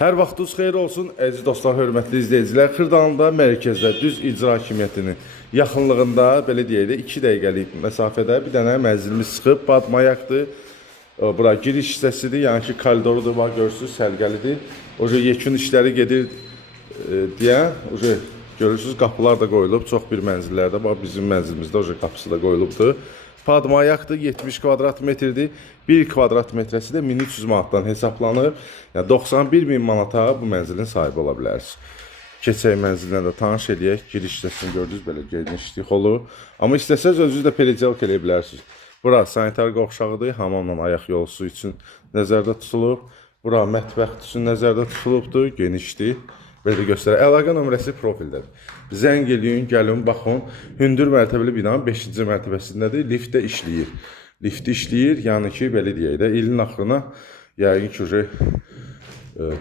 Hər vaxtınız xeyir olsun, əziz dostlar, hörmətli izləyicilər. Xırdalıda mərkəzdə düz icra hakimiyyətinin yaxınlığında, belə deyək də 2 dəqiqəlik məsafədə bir dənə mənzilimiz çıxıb, Badmayaqdır. Bura giriş hissəsidir, yəni ki, koridorudur, var, görürsünüz, sərgəlidir. Oca yekun işləri gedir deyə, oca görürsünüz, qapılar da qoyulub, çox bir mənzillərdə, bax bizim mənzilimizdə oca qapısı da qoyulubdur. Padmayaqdır, 70 kvadrat metrdir. 1 kvadrat metrəsi də 1300 manatdan hesablanır. Yəni 91.000 manata bu mənzilin sahibi ola bilərsiniz. Keçək mənzilinə də tanış eləyək. Giriş hissəsini gördünüz, belə genişlik olur. Amma istəsəz özünüz də pericelk eləyə bilərsiniz. Bura sanitar qovşağıdır, hamamla ayaq yolu üçün nəzərdə tutulub. Bura mətbəx üçün nəzərdə tutulubdur, genişdir. Belə göstərək. Əlaqə nömrəsi profildədir. Zəng eləyin, gəlin, baxın. Hündür mərtəbəli binanın 5-ci mərtəbəsindədir. Lift də işləyir. Lift işləyir, yəni ki, belə deyək də, ilin axırına yəqin ki,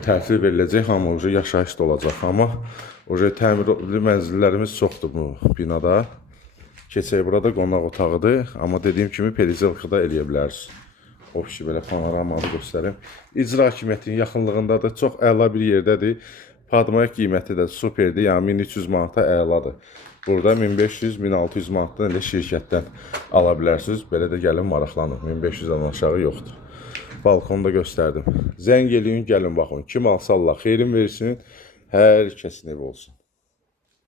təhvil veriləcək, hamı yaşayış da olacaq. Amma təmirli mənzillərimiz çoxdur bu binada. Keçək, burada qonaq otağıdır. Amma dediyim kimi, pericelkı da eləyə bilərsiniz. Ofisi belə panoramalı göstərim. İcra hakimiyyətinin yaxınlığındadır. Çox əla bir yerdədir. Padmayaq qiyməti də superdir, yəni 1300 manata əladır. Burada 1500-1600 manatdan elə şirkətdən ala bilərsiniz. Belə də gəlin maraqlanın, 1500-dən aşağı yoxdur. Balkonu da göstərdim. Zəng eləyin, gəlin baxın. Kim alsa Allah xeyrin versin, hər kəsin evi olsun.